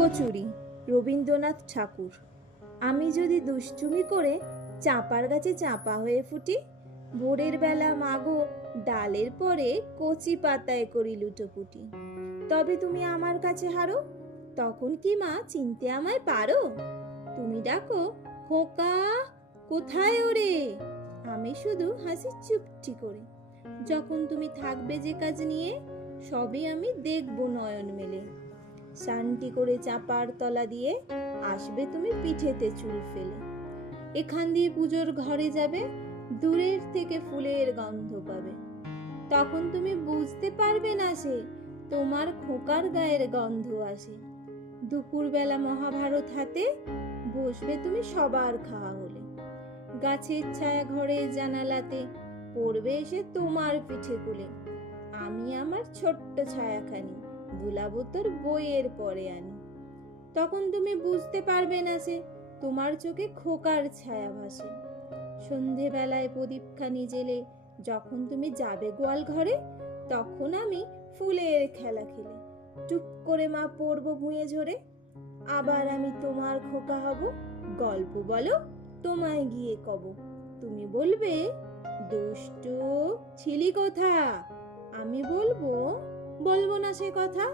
লুকোচুরি, রবীন্দ্রনাথ ঠাকুর। আমি যদি দুষ্টুমি করে চাঁপার গাছে চাঁপা হয়ে ফুটি, ভোরের বেলা মাগো ডালের পরে কচি পাতায় করি লুটোপুটি। তবে তুমি আমার কাছে হারো, তখন কি মা চিনতে আমায় পারো? তুমি ডাকো খোকা, কোথায় ওরে? আমি শুধু হাসি চুপটি করে। যখন তুমি থাকবে যে কাজ নিয়ে, সবই আমি দেখবো নয়ন মেলে। শান্তি করে চাপার তলা দিয়ে আসবে তুমি পিঠেতে চুল ফেলে। এখান দিয়ে পুজোর ঘরে যাবে, দূরের থেকে ফুলের গন্ধ পাবে। তখন তুমি বুঝতে পারবে না সে তোমার খোকার গায়ের গন্ধ আসে। দুপুরবেলা মহাভারত হাতে বসবে তুমি সবার খাওয়া হলে। গাছের ছায়া ঘরের জানালাতে পড়বে এসে তোমার পিঠে কোলে। আমি আমার ছোট্ট ছায়াখানি বুলাবো তোর বইয়ের পরে আনি। তখন তুমি বুঝতে পারবে না সে তোমার চোখে খোকার ছায়া ভাসে। সন্ধেবেলায় প্রদীপখানি জেলে যখন তুমি যাবে গোয়াল ঘরে, তখন আমি ফুলের খেলা খেলে টুপ করে মা পড়বো ভুঁয়ে ঝরে। আবার আমি তোমার খোকা হব, গল্প বলো তোমায় গিয়ে কব। তুমি বলবে দুষ্টু ছিলি কোথা, আমি বলবো বলবো না সে কথা।